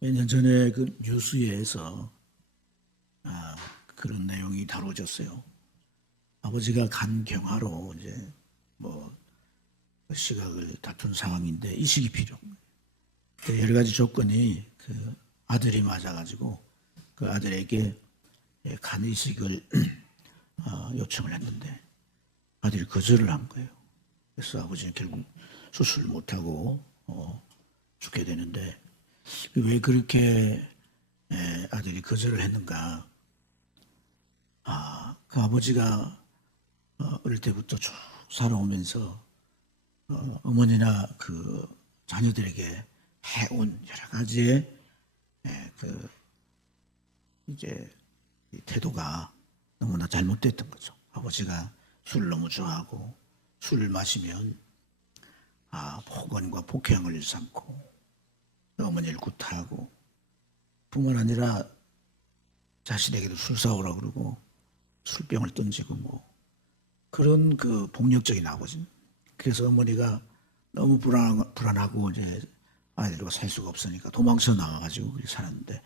몇 년 전에 그 뉴스에서 그런 내용이 다뤄졌어요. 아버지가 간경화로 이제 뭐 시각을 다툰 상황인데 이식이 필요한 거예요. 여러 가지 조건이 그 아들이 맞아가지고 그 아들에게 간 이식을 요청을 했는데 아들이 거절을 한 거예요. 그래서 아버지는 결국 수술을 못하고 죽게 되는데 왜 그렇게 아들이 거절을 했는가? 그 아버지가 어릴 때부터 쭉 살아오면서 어머니나 그 자녀들에게 해온 여러 가지의 그 이제 태도가 너무나 잘못됐던 거죠. 아버지가 술을 너무 좋아하고 술을 마시면 폭언과 폭행을 삼고 어머니를 구타하고 뿐만 아니라 자신에게도 술 사오라고 그러고 술병을 던지고 뭐 그런 그 폭력적인 아버지. 그래서 어머니가 너무 불안하고 이제 아이들과 살 수가 없으니까 도망쳐 나와가지고 그렇게 살았는데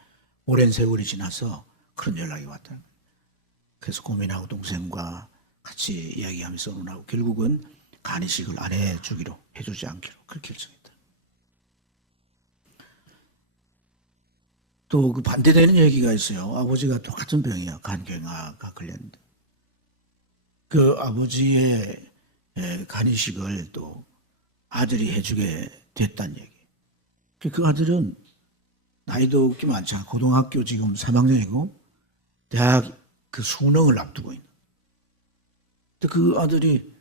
오랜 세월이 지나서 그런 연락이 왔다. 그래서 고민하고 동생과 같이 이야기하면서 의논하고 결국은 간이식을 안 해주지 않기로 그렇게 결정했다. 또 그 반대되는 얘기가 있어요. 아버지가 똑같은 병이야. 간경화가 걸렸는데. 그 아버지의 간이식을 또 아들이 해주게 됐다는 얘기. 그 아들은 나이도 그렇게 많지 않고 고등학교 지금 3학년이고 대학 그 수능을 앞두고 있는. 근데 그 아들이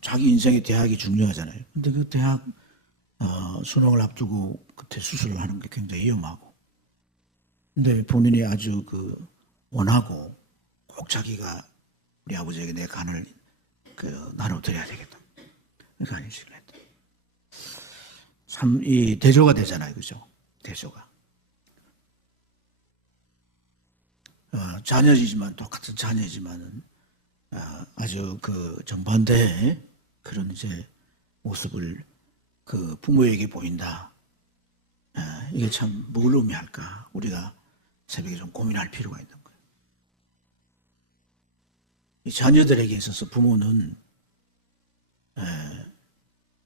자기 인생의 대학이 중요하잖아요. 근데 그 대학 수능을 앞두고 그때 수술을 하는 게 굉장히 위험하고. 근데 본인이 아주 그 원하고 꼭 자기가 우리 아버지에게 내 간을 나눠드려야 되겠다. 그러니까 안식을 했다. 참, 이 대조가 되잖아요. 그죠? 대조가. 자녀이지만, 똑같은 자녀이지만은, 아주 그 정반대의 그런 이제 모습을 그 부모에게 보인다. 이게 참 뭘 의미할까? 우리가 새벽에 좀 고민할 필요가 있는 거예요. 이 자녀들에게 있어서 부모는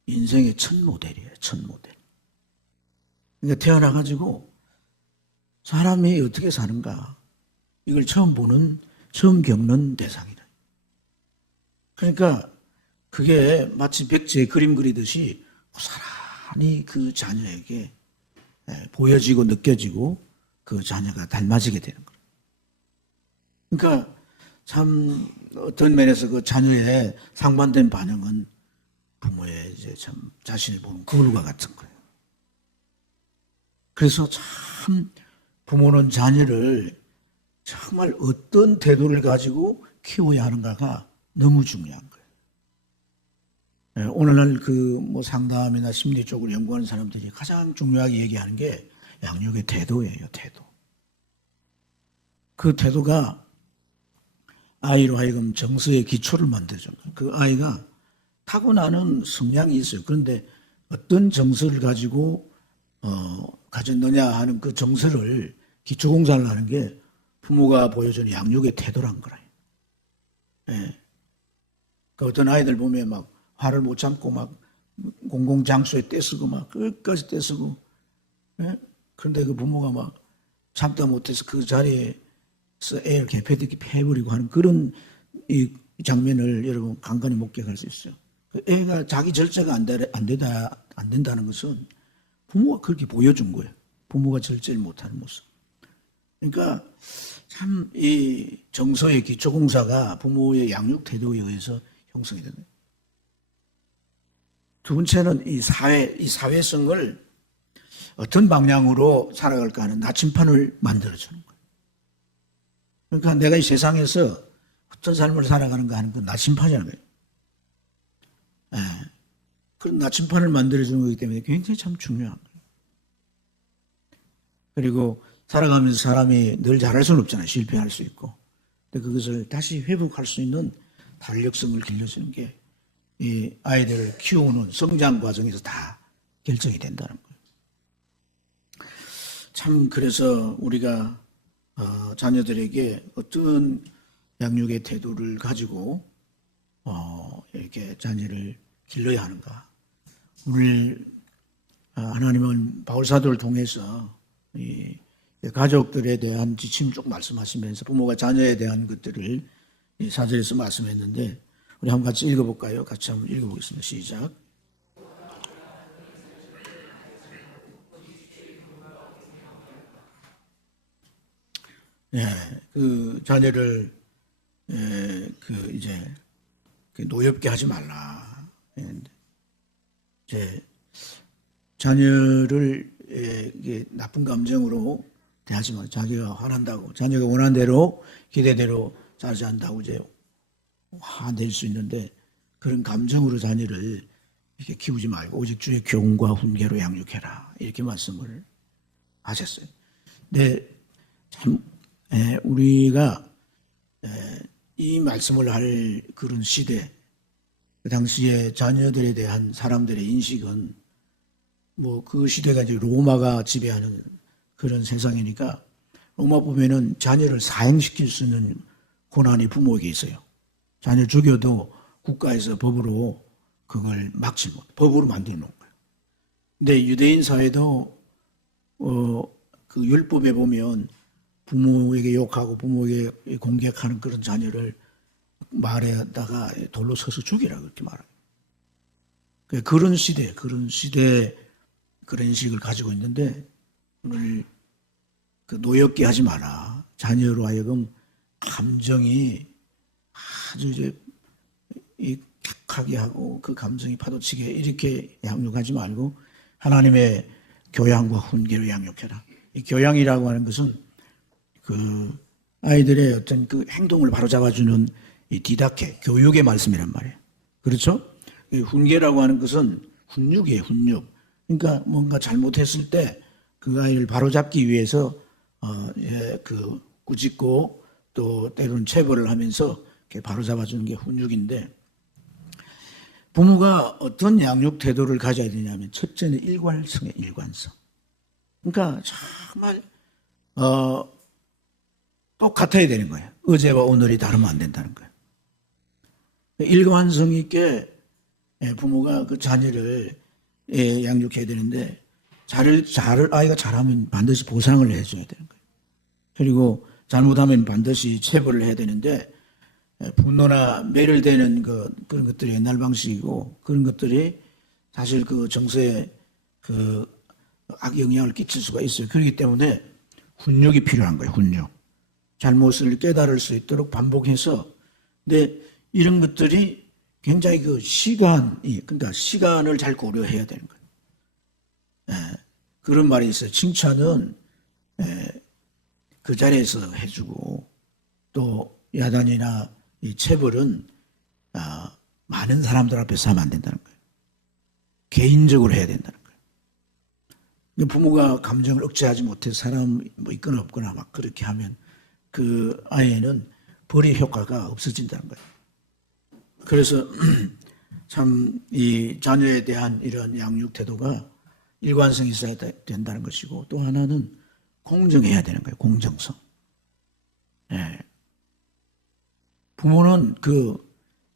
인생의 첫 모델이에요. 첫 모델. 그러니까 태어나가지고 사람이 어떻게 사는가 이걸 처음 겪는 대상이다. 그러니까 그게 마치 백지에 그림 그리듯이 고스란히 그 자녀에게 보여지고 느껴지고 그 자녀가 닮아지게 되는 거예요. 그러니까 참 어떤 면에서 그 자녀의 상반된 반응은 부모의 이제 참 자신을 보는 거울과 같은 거예요. 그래서 참 부모는 자녀를 정말 어떤 태도를 가지고 키워야 하는가가 너무 중요한 거예요. 오늘날 그 뭐 상담이나 심리 쪽을 연구하는 사람들이 가장 중요하게 얘기하는 게 양육의 태도예요, 태도. 그 태도가 아이로 하여금 정서의 기초를 만들어줘요. 그 아이가 타고나는 성향이 있어요. 그런데 어떤 정서를 가지고 가졌느냐 하는 그 정서를 기초공사를 하는 게 부모가 보여주는 양육의 태도란 거예요. 예. 그 어떤 아이들 보면 막 화를 못 참고 막 공공장소에 떼쓰고 막 끝까지 떼쓰고, 예? 그런데 그 부모가 막 참다 못해서 그 자리에서 애를 개패듯이 패버리고 하는 그런 이 장면을 여러분 간간히 목격할 수 있어요. 그 애가 자기 절제가 안 된다는 것은 부모가 그렇게 보여준 거예요. 부모가 절제를 못하는 모습. 그러니까 참 이 정서의 기초공사가 부모의 양육 태도에 의해서 형성이 되는 거예요. 두 번째는 이 사회성을 어떤 방향으로 살아갈까 하는 나침판을 만들어주는 거예요. 그러니까 내가 이 세상에서 어떤 삶을 살아가는가 하는 건 나침판이라는 거예요. 그런 나침판을 만들어주는 거기 때문에 굉장히 참 중요한 거예요. 그리고 살아가면서 사람이 늘 잘할 수는 없잖아요. 실패할 수 있고. 근데 그것을 다시 회복할 수 있는 탄력성을 길러주는 게 이 아이들을 키우는 성장 과정에서 다 결정이 된다는 거예요. 참 그래서 우리가 자녀들에게 어떤 양육의 태도를 가지고 이렇게 자녀를 길러야 하는가. 오늘 하나님은 바울사도를 통해서 이 가족들에 대한 지침 쭉 말씀하시면서 부모가 자녀에 대한 것들을 이 4절에서 말씀했는데 우리 한번 같이 읽어볼까요? 같이 한번 읽어보겠습니다. 시작. 그 자녀를 이제 노엽게 하지 말라. 이제 자녀를 이게 나쁜 감정으로 대하지 마. 자기가 화난다고, 자녀가 원하는 대로 기대대로 자지 않는다고 이제 화낼 수 있는데 그런 감정으로 자녀를 이렇게 키우지 말고 오직 주의 교훈과 훈계로 양육해라. 이렇게 말씀을 하셨어요. 근데 참 우리가 이 말씀을 할 그런 시대, 그 당시에 자녀들에 대한 사람들의 인식은 뭐 그 시대가 이제 로마가 지배하는 그런 세상이니까 로마 보면은 자녀를 사형시킬 수 있는 권한이 부모에게 있어요. 자녀 죽여도 국가에서 법으로 그걸 막지 못, 법으로 만들어 놓은 거예요. 근데 유대인 사회도 그 율법에 보면 부모에게 욕하고 부모에게 공격하는 그런 자녀를 말에다가 돌로 서서 죽이라 그렇게 말합니다. 그런 시대 그런 인식을 가지고 있는데 오늘 그 노엽게 하지 마라. 자녀로 하여금 감정이 아주 이제 격하게 하고 그 감정이 파도치게 이렇게 양육하지 말고 하나님의 교양과 훈계로 양육해라. 이 교양이라고 하는 것은 그 아이들의 어떤 그 행동을 바로잡아주는 이 디다케, 교육의 말씀이란 말이에요. 그렇죠? 이 훈계라고 하는 것은 훈육이에요, 훈육. 그러니까 뭔가 잘못했을 때 그 아이를 바로잡기 위해서 그 꾸짖고 또 때로는 체벌을 하면서 이렇게 바로잡아주는 게 훈육인데 부모가 어떤 양육 태도를 가져야 되냐면 첫째는 일관성의 일관성. 그러니까 정말 똑같아야 되는 거예요. 어제와 오늘이 다르면 안 된다는 거예요. 일관성 있게 부모가 그 자녀를 양육해야 되는데 아이가 잘하면 반드시 보상을 해줘야 되는 거예요. 그리고 잘못하면 반드시 체벌을 해야 되는데 분노나 매를대는 그런 것들이 옛날 방식이고 그런 것들이 사실 그 정서에 그 악영향을 끼칠 수가 있어요. 그렇기 때문에 훈육이 필요한 거예요. 훈육. 잘못을 깨달을 수 있도록 반복해서 근데 이런 것들이 굉장히 그러니까 시간을 잘 고려해야 되는 거예요. 그런 말이 있어요. 칭찬은 그 자리에서 해주고 또 야단이나 이 체벌은 많은 사람들 앞에서 하면 안 된다는 거예요. 개인적으로 해야 된다는 거예요. 부모가 감정을 억제하지 못해서 사람 뭐 있거나 없거나 막 그렇게 하면 그 아이는 벌의 효과가 없어진다는 거예요. 그래서 참 이 자녀에 대한 이런 양육 태도가 일관성이 있어야 된다는 것이고 또 하나는 공정해야 되는 거예요. 공정성. 부모는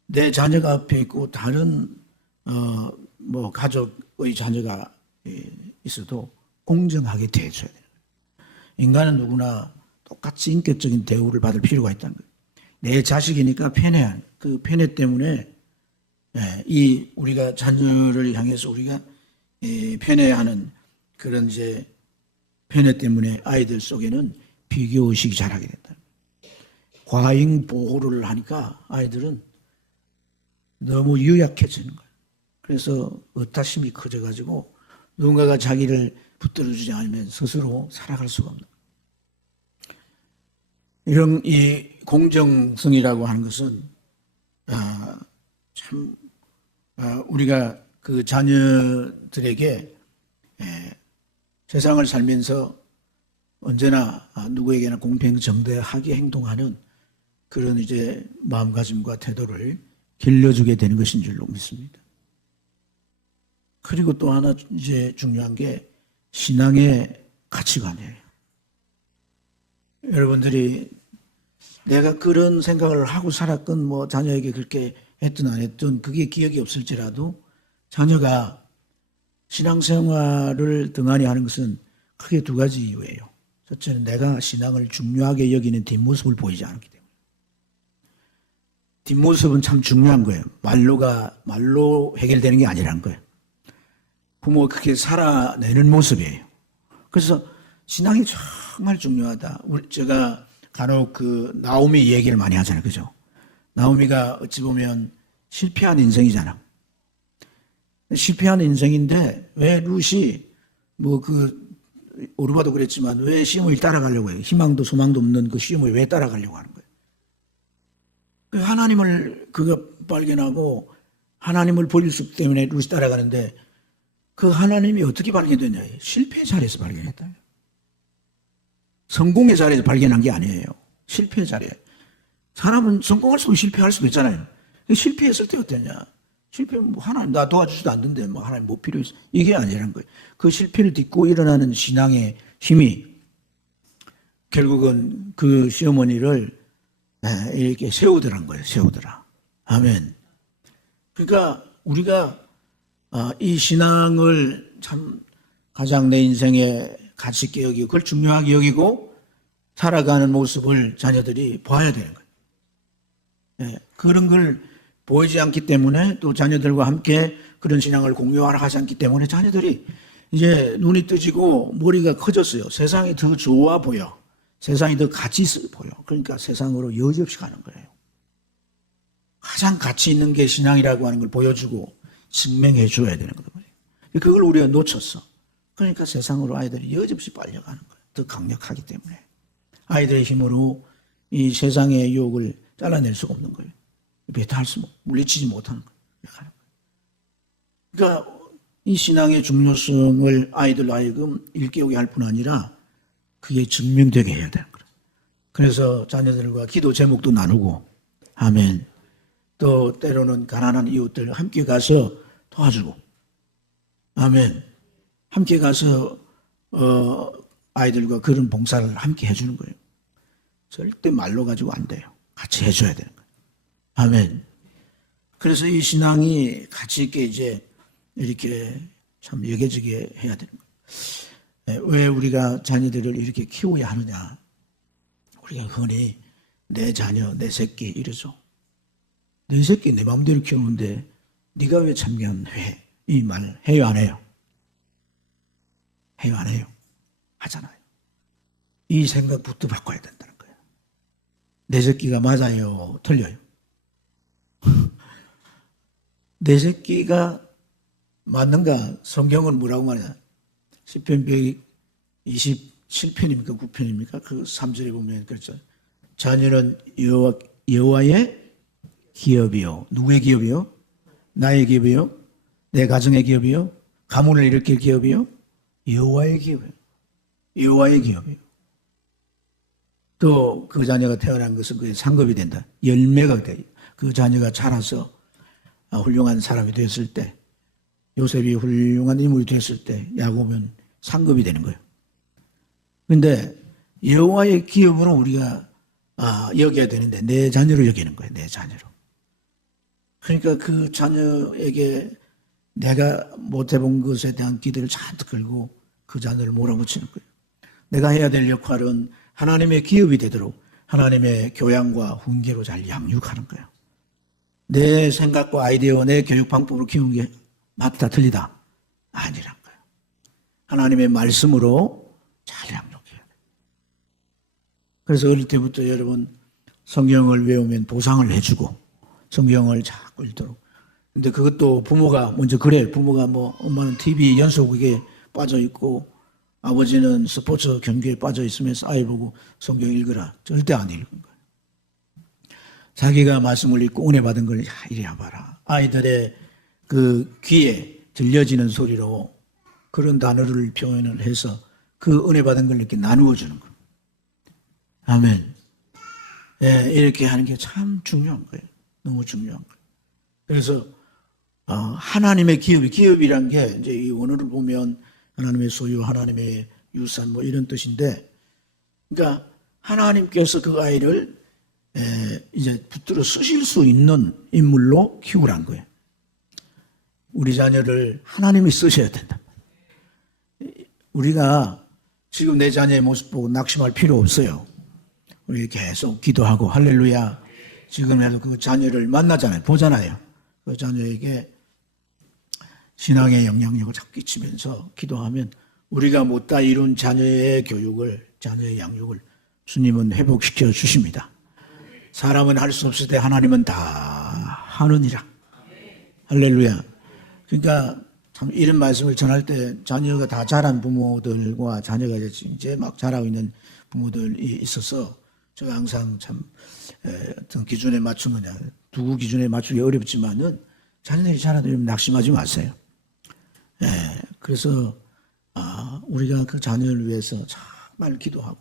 내 자녀가 앞에 있고 다른 뭐 가족의 자녀가 있어도 공정하게 대해줘야 돼요. 인간은 누구나 똑같이 인격적인 대우를 받을 필요가 있다는 거예요. 내 자식이니까 편애한 그 편애 때문에 우리가 자녀를 향해서 우리가 편애하는 그런 이제 편애 때문에 아이들 속에는 비교 의식이 자라게 된다. 과잉 보호를 하니까 아이들은 너무 유약해지는 거예요. 그래서 의타심이 커져가지고 누군가가 자기를 붙들어주지 않으면 스스로 살아갈 수가 없는 거예요. 이런 이 공정성이라고 하는 것은 참 우리가 그 자녀들에게 세상을 살면서 언제나 누구에게나 공평정대하게 행동하는 그런 이제 마음가짐과 태도를 길러주게 되는 것인 줄로 믿습니다. 그리고 또 하나 이제 중요한 게 신앙의 가치관이에요. 여러분들이 내가 그런 생각을 하고 살았건 뭐 자녀에게 그렇게 했든 안 했든 그게 기억이 없을지라도 자녀가 신앙생활을 등한히 하는 것은 크게 두 가지 이유예요. 첫째는 내가 신앙을 중요하게 여기는 뒷모습을 보이지 않기 때문에. 뒷모습은 참 중요한 거예요. 말로 해결되는 게 아니라는 거예요. 부모가 그렇게 살아내는 모습이에요. 그래서 신앙이 정말 중요하다. 제가 간혹 그 나오미 얘기를 많이 하잖아요. 그죠? 나오미가 어찌 보면 실패한 인생이잖아. 실패한 인생인데 왜 룻이 뭐 그 오르바도 그랬지만 왜 시어머니를 따라가려고 해요? 희망도 소망도 없는 그 시어머니 왜 따라가려고 하는 거예요? 하나님을 그가 발견하고 하나님을 버릴 수 없기 때문에 룻이 따라가는데 그 하나님이 어떻게 발견됐냐? 실패의 자리에서 발견했다. 성공의 자리에서 발견한 게 아니에요. 실패의 자리에. 사람은 성공할 수도 실패할 수도 있잖아요. 실패했을 때 어땠냐? 실패는 뭐 하나님 나 도와주지도 않는데 뭐 하나님 뭐 필요했어. 이게 아니라는 거예요. 그 실패를 딛고 일어나는 신앙의 힘이 결국은 그 시어머니를 이렇게 세우더란 거예요. 세우더라. 아멘. 그러니까 우리가 이 신앙을 참 가장 내 인생에 가치 있게 여기고 그걸 중요하게 여기고 살아가는 모습을 자녀들이 봐야 되는 거예요. 그런 걸 보이지 않기 때문에 또 자녀들과 함께 그런 신앙을 공유하라 하지 않기 때문에 자녀들이 이제 눈이 뜨지고 머리가 커졌어요. 세상이 더 좋아 보여. 세상이 더 가치 있어 보여. 그러니까 세상으로 여지없이 가는 거예요. 가장 가치 있는 게 신앙이라고 하는 걸 보여주고 증명해 줘야 되는 거예요. 그걸 우리가 놓쳤어. 그러니까 세상으로 아이들이 여지없이 빨려가는 거예요. 더 강력하기 때문에. 아이들의 힘으로 이 세상의 유혹을 잘라낼 수가 없는 거예요. 배타할 수, 물리치지 못하는 거예요. 그러니까 이 신앙의 중요성을 아이들로 하여금 일깨우게 할 뿐 아니라 그게 증명되게 해야 되는 거예요. 그래서 자녀들과 기도 제목도 나누고, 아멘. 또 때로는 가난한 이웃들 함께 가서 도와주고, 아멘. 함께 가서 아이들과 그런 봉사를 함께 해주는 거예요. 절대 말로 가지고 안 돼요. 같이 해줘야 되는 거예요. 아멘. 그래서 이 신앙이 가치 있게 이제 이렇게 참 여겨지게 해야 되는 거예요. 왜 우리가 자녀들을 이렇게 키워야 하느냐? 우리가 흔히 내 자녀, 내 새끼 이러죠. 내 새끼 내 마음대로 키우는데 네가 왜 참견해? 이 말 해요, 안 해요? 해요, 안 해요? 하잖아요. 이 생각부터 바꿔야 된다는 거예요. 내 새끼가 맞아요, 틀려요? 내 새끼가 맞는가? 성경은 뭐라고 말하냐? 시편 127편입니까? 9편입니까? 그 3절에 보면 그렇죠. 자녀는 여호와의 기업이요. 누구의 기업이요? 나의 기업이요? 내 가정의 기업이요? 가문을 일으킬 기업이요? 여호와의 기업이요. 여호와의 기업이요. 또 그 자녀가 태어난 것은 그게 상급이 된다. 열매가 돼요. 그 자녀가 자라서 훌륭한 사람이 됐을 때, 요셉이 훌륭한 인물이 됐을 때 야곱은 상급이 되는 거예요. 그런데 여호와의 기업으로 우리가 여겨야 되는데 내 자녀로 여기는 거예요. 내 자녀로. 그러니까 그 자녀에게 내가 못해본 것에 대한 기대를 잔뜩 걸고 그 자녀를 몰아붙이는 거예요. 내가 해야 될 역할은 하나님의 기업이 되도록 하나님의 교양과 훈계로 잘 양육하는 거예요. 내 생각과 아이디어, 내 교육 방법으로 키우는 게 맞다, 틀리다? 아니란 거예요. 하나님의 말씀으로 잘 양육해야 돼요. 그래서 어릴 때부터 여러분 성경을 외우면 보상을 해주고 성경을 자꾸 읽도록. 근데 그것도 부모가 먼저 그래요. 부모가 뭐 엄마는 TV 연속극에 빠져 있고 아버지는 스포츠 경기에 빠져 있으면서 아이 보고 성경 읽으라. 절대 안 읽은 거예요. 자기가 말씀을 읽고 은혜 받은 걸 이리 와봐라. 아이들의 그 귀에 들려지는 소리로 그런 단어를 표현을 해서 그 은혜 받은 걸 이렇게 나누어 주는 거예요. 아멘. 예, 이렇게 하는 게 참 중요한 거예요. 너무 중요한 거예요. 그래서 하나님의 기업이란 게 이제 이 원어를 보면 하나님의 소유, 하나님의 유산 뭐 이런 뜻인데, 그러니까 하나님께서 그 아이를 이제 붙들어 쓰실 수 있는 인물로 키우란 거예요. 우리 자녀를 하나님이 쓰셔야 된다. 우리가 지금 내 자녀의 모습 보고 낙심할 필요 없어요. 우리 계속 기도하고 할렐루야. 지금이라도 그 자녀를 만나잖아요. 보잖아요. 그 자녀에게 신앙의 영향력을 자꾸 끼치면서 기도하면 우리가 못다 이룬 자녀의 교육을, 자녀의 양육을 주님은 회복시켜 주십니다. 사람은 할 수 없을 때 하나님은 다 하느니라. 할렐루야. 그러니까 참 이런 말씀을 전할 때 자녀가 다 자란 부모들과 자녀가 이제 막 자라고 있는 부모들이 있어서 제가 항상 참 어떤 기준에 맞추느냐, 누구 기준에 맞추기 어렵지만은 자녀들이 자라도 낙심하지 마세요. 그래서 우리가 그 자녀를 위해서 정말 기도하고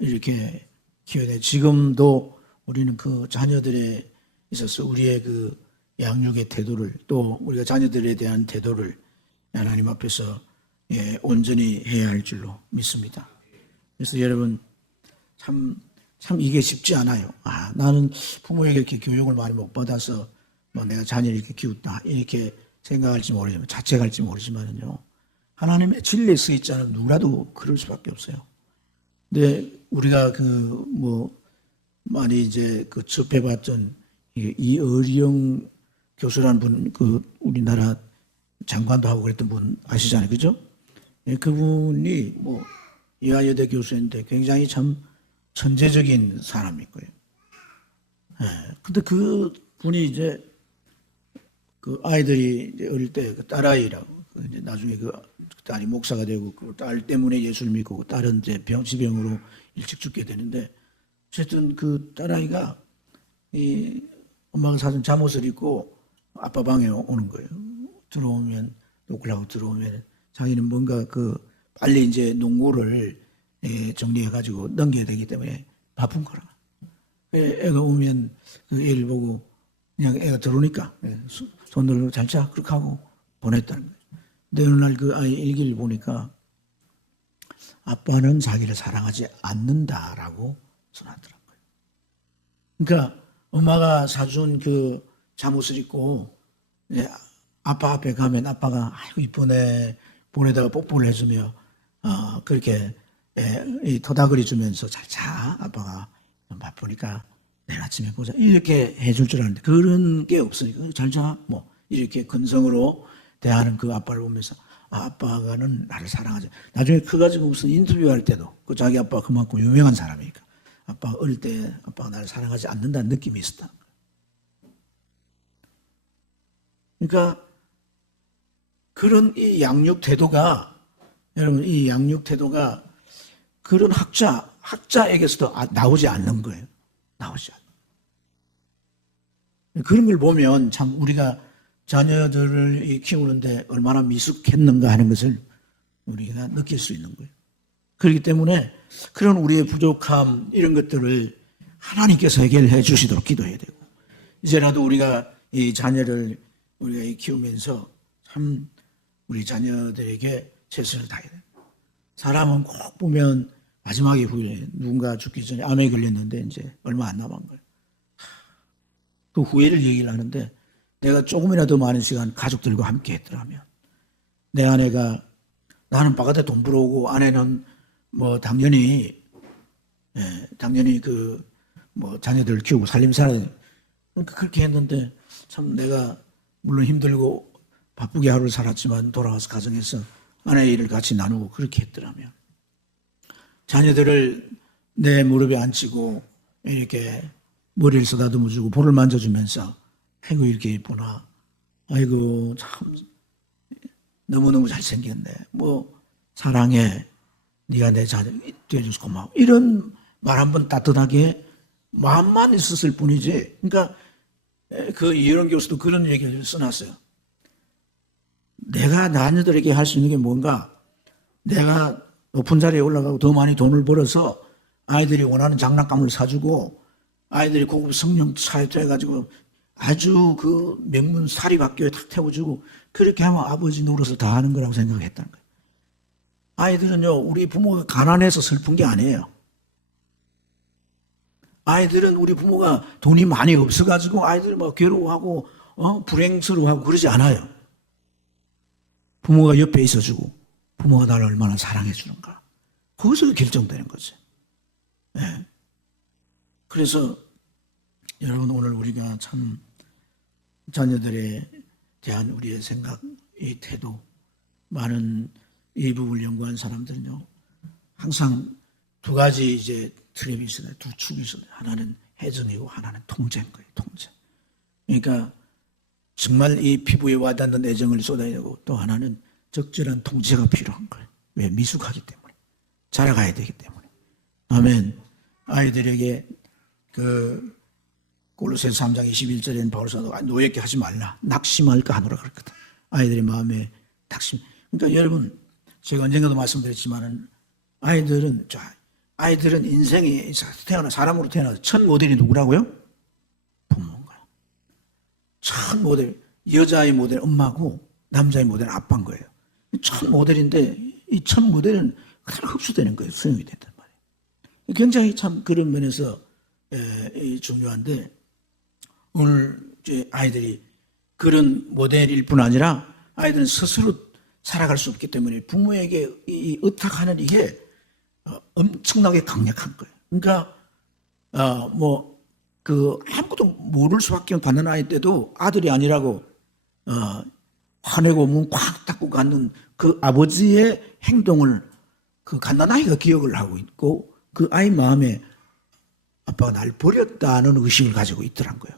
이렇게 키워내. 지금도 우리는 그 자녀들에 있어서 우리의 그 양육의 태도를, 또 우리가 자녀들에 대한 태도를 하나님 앞에서 온전히 해야 할 줄로 믿습니다. 그래서 여러분 참 이게 쉽지 않아요. 나는 부모에게 이렇게 교육을 많이 못 받아서 뭐 내가 자녀를 이렇게 키웠다 이렇게 생각할지 모르지만, 자책할지 모르지만은요, 하나님의 진리에 쓰여 있지 않으면 누구라도 그럴 수밖에 없어요. 근데 우리가 많이 이제 접해봤던 이어리영 교수라는 분, 우리나라 장관도 하고 그랬던 분 아시잖아요, 그죠? 그분이 이화여대 교수인데 굉장히 참 천재적인 사람일 거예요. 근데 그 분이 이제 그 아이들이 이제 어릴 때 그 딸아이라고, 이제 나중에 그 딸이 목사가 되고 그 딸 때문에 예수를 믿고 그 딸은 이제 지병으로 일찍 죽게 되는데, 어쨌든 그 딸아이가 이 엄마가 사준 잠옷을 입고 아빠 방에 오는 거예요. 들어오면, 녹을 하고 들어오면 자기는 뭔가 빨리 이제 농고를 정리해가지고 넘겨야 되기 때문에 바쁜 거라. 애가 오면 그 애를 보고 그냥 애가 들어오니까 손 들고 잘 자, 그렇게 하고 보냈다는 거예요. 근데 어느 날 그 아이 일기를 보니까 아빠는 자기를 사랑하지 않는다라고 써놨더라고요. 그러니까 엄마가 사준 그 잠옷을 입고 아빠 앞에 가면 아빠가 아이고 이쁘네 보내다가 뽀뽀를 해주며 그렇게 토닥거리 주면서 잘 자, 아빠가 바쁘니까 내일 아침에 보자 이렇게 해줄 줄 알았는데 그런 게 없으니까 잘 자, 이렇게 근성으로 대하는 그 아빠를 보면서 아빠가는 나를 사랑하지. 나중에 커가지고 무슨 인터뷰할 때도 그 자기 아빠가 그만큼 유명한 사람이니까 아빠 어릴 때 아빠가 나를 사랑하지 않는다는 느낌이 있었다. 그러니까 그런 이 양육 태도가, 여러분 이 양육 태도가 그런 학자에게서도 나오지 않는 거예요. 나오지 않는. 그런 걸 보면 참 우리가 자녀들을 키우는데 얼마나 미숙했는가 하는 것을 우리가 느낄 수 있는 거예요. 그렇기 때문에 그런 우리의 부족함 이런 것들을 하나님께서 해결해 주시도록 기도해야 되고, 이제라도 우리가 이 자녀를 우리가 키우면서 참 우리 자녀들에게 최선을 다해야 돼요. 사람은 꼭 보면 마지막에 후에 누군가 죽기 전에 암에 걸렸는데 이제 얼마 안 남은 거예요. 그 후회를 얘기를 하는데, 내가 조금이라도 많은 시간 가족들과 함께 했더라면, 내 아내가, 나는 바깥에 돈 벌어오고 아내는 당연히 자녀들 키우고 살림 살아야 돼. 그렇게 했는데 참 내가 물론 힘들고 바쁘게 하루를 살았지만 돌아와서 가정에서 아내의 일을 같이 나누고 그렇게 했더라면, 자녀들을 내 무릎에 앉히고 이렇게 머리를 쓰다듬어 주고 볼을 만져주면서 아이고 이렇게 예쁘나, 아이고 참 너무너무 잘생겼네, 사랑해, 네가 내 자녀 되어줘서 고마워, 이런 말 한번 따뜻하게 마음만 있었을 뿐이지. 그러니까 그 이런 교수도 그런 얘기를 써놨어요. 내가 자녀들에게 할 수 있는 게 뭔가, 내가 높은 자리에 올라가고 더 많이 돈을 벌어서 아이들이 원하는 장난감을 사주고 아이들이 고급 성령 차에 돼가지고 아주 그 명문 사립학교에 탁 태워주고 그렇게 하면 아버지 노릇을 다 하는 거라고 생각했다는 거예요. 아이들은요, 우리 부모가 가난해서 슬픈 게 아니에요. 아이들은 우리 부모가 돈이 많이 없어가지고 아이들 막 괴로워하고, 불행스러워하고 그러지 않아요. 부모가 옆에 있어주고, 부모가 나를 얼마나 사랑해주는가. 거기서 결정되는 거지. 네. 그래서 여러분, 오늘 우리가 참 자녀들에 대한 우리의 생각, 이 태도, 많은 이 부분을 연구한 사람들은요, 항상 두 가지 이제 트랩이 있어요. 두 축이 있어요. 하나는 해전이고 하나는 통제인 거예요. 통제. 그러니까 정말 이 피부에 와닿는 애정을 쏟아야 되고, 또 하나는 적절한 통제가 필요한 거예요. 왜? 미숙하기 때문에. 자라가야 되기 때문에. 아멘. 아이들에게 골로새서 3장 21절에는 바울사도 노예께 하지 말라. 낙심할까 하노라 그랬거든. 아이들의 마음에 낙심. 그러니까 여러분, 제가 언젠가도 말씀드렸지만은 아이들은 인생이 사람으로 태어나서 첫 모델이 누구라고요? 부모인 거예요. 첫 모델, 여자의 모델 엄마고 남자의 모델은 아빠인 거예요. 첫 모델인데 이 첫 모델은 그대로 흡수되는 거예요. 수용이 된단 말이에요. 굉장히 참 그런 면에서 중요한데, 오늘 이제 아이들이 그런 모델일 뿐 아니라 아이들은 스스로 살아갈 수 없기 때문에 부모에게 이 의탁하는 이게 엄청나게 강력한 거예요. 그러니까 아무것도 모를 수밖에 없는 아이 때도 아들이 아니라고 화내고 문 꽉 닫고 가는 그 아버지의 행동을 그 갓난아이가 기억을 하고 있고, 그 아이 마음에 아빠가 날 버렸다는 의식을 가지고 있더란 거예요.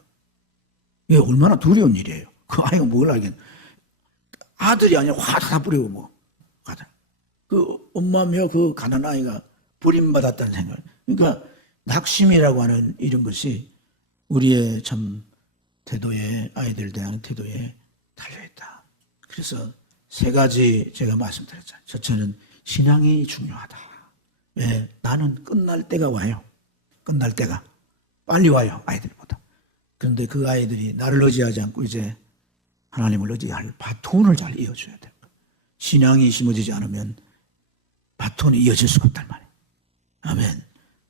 이게 얼마나 두려운 일이에요. 그 아이가 뭘 알겠냐. 아들이 아니라 화 다 뿌리고 그 엄마며 그 가난아이가 버림받았다는 생각. 그러니까 낙심이라고 하는 이런 것이 우리의 참 태도에, 아이들 대한 태도에 달려있다. 그래서 세 가지 제가 말씀드렸잖아요. 첫째는 신앙이 중요하다. 왜? 나는 끝날 때가 와요. 끝날 때가 빨리 와요. 아이들보다. 그런데 그 아이들이 나를 의지하지 않고 이제 하나님을 의지할 바톤을 잘 이어줘야 돼요. 신앙이 심어지지 않으면 바톤이 이어질 수가 없단 말이에요. 아멘.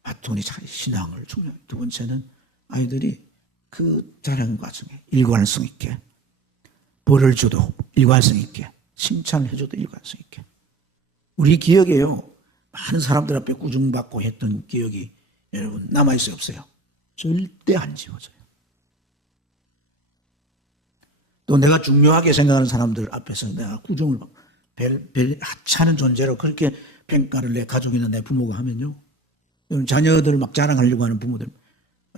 바톤이 잘 신앙을 중요해요. 두 번째는 아이들이 그 자라는 과정에 일관성 있게, 벌을 줘도 일관성 있게, 칭찬을 해줘도 일관성 있게. 우리 기억에요, 많은 사람들 앞에 꾸중받고 했던 기억이 여러분 남아있어요, 없어요? 절대 안 지워져요. 또 내가 중요하게 생각하는 사람들 앞에서 내가 꾸중을 받고 하찮은 존재로 그렇게 평가를 내 가족이나 내 부모가 하면요, 자녀들을 막 자랑하려고 하는 부모들,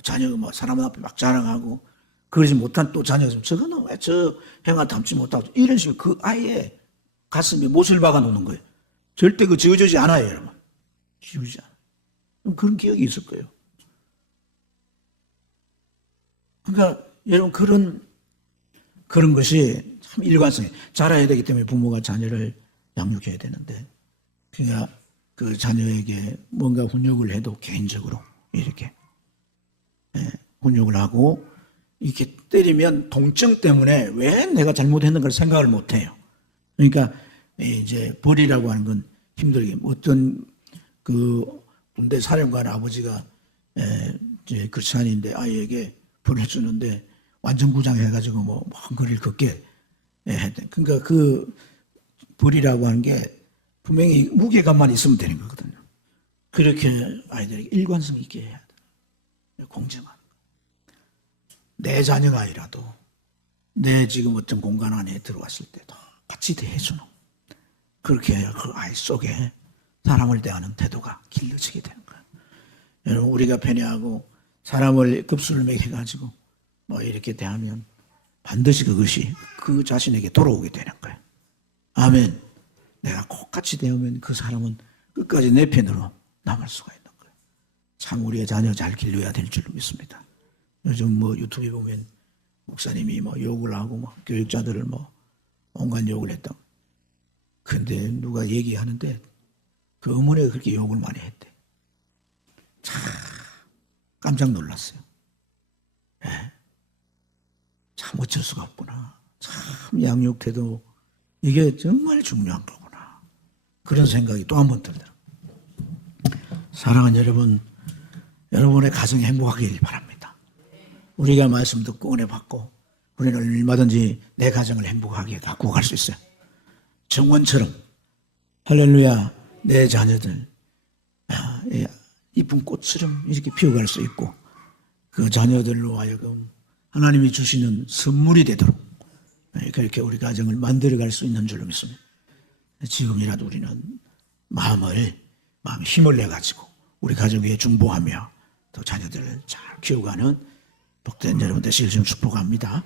자녀가 막 사람 앞에 막 자랑하고 그러지 못한 또 자녀가 있으면 저거는 왜 저 행아 담지 못하고 이런 식으로 그 아이의 가슴에 못을 박아 놓는 거예요. 절대 그 지워지지 않아요, 여러분. 지우지 않아요. 그런 기억이 있을 거예요. 그러니까 여러분, 그런 것이 참 일관성이 자라야 되기 때문에 부모가 자녀를 양육해야 되는데, 그러니까 그 자녀에게 뭔가 훈육을 해도 개인적으로 이렇게 훈육을 하고, 이렇게 때리면 통증 때문에 왜 내가 잘못했는가를 생각을 못 해요. 그러니까 이제 벌이라고 하는 건 힘들게, 어떤 그 군대 사령관 아버지가 이제 크리스찬인데 아이에게 벌을 주는데 완전 구장해가지고 뭐 한 거리를 걷게 했대. 그러니까 그 벌이라고 하는 게 분명히 무게감만 있으면 되는 거거든요. 그렇게 아이들에게 일관성 있게 해야 돼. 공정한. 내 자녀가 아니라도 내 지금 어떤 공간 안에 들어왔을 때도 같이 대해주는, 그렇게 해야 그 아이 속에 사람을 대하는 태도가 길러지게 되는 거예요. 여러분, 우리가 편애하고 사람을 급수를 매겨가지고 뭐 이렇게 대하면 반드시 그것이 그 자신에게 돌아오게 되는 거예요. 아멘. 내가 꼭 같이 대하면 그 사람은 끝까지 내 편으로 남을 수가 있는 거예요. 참 우리의 자녀 잘 길러야 될 줄 믿습니다. 요즘 뭐 유튜브에 보면 목사님이 뭐 욕을 하고 뭐 교육자들을 뭐 온갖 욕을 했다. 근데 누가 얘기하는데 그 어머니가 그렇게 욕을 많이 했대. 참 깜짝 놀랐어요. 네. 참 어쩔 수가 없구나. 참 양육 태도, 이게 정말 중요한 거구나. 그런 생각이 또 한 번 들더라고요. 사랑하는 여러분, 여러분의 가정이 행복하길 바랍니다. 우리가 말씀 듣고 은혜 받고 우리는 얼마든지 내 가정을 행복하게 갖고 갈 수 있어요. 정원처럼 할렐루야, 내 자녀들 이쁜 꽃처럼 이렇게 피어갈 수 있고 그 자녀들로 하여금 하나님이 주시는 선물이 되도록 그렇게 우리 가정을 만들어갈 수 있는 줄로 믿습니다. 지금이라도 우리는 마음에 힘을 내가지고 우리 가정 위에 중보하며 또 자녀들을 잘 키워가는 복된 여러분 되시길 좀 축복합니다.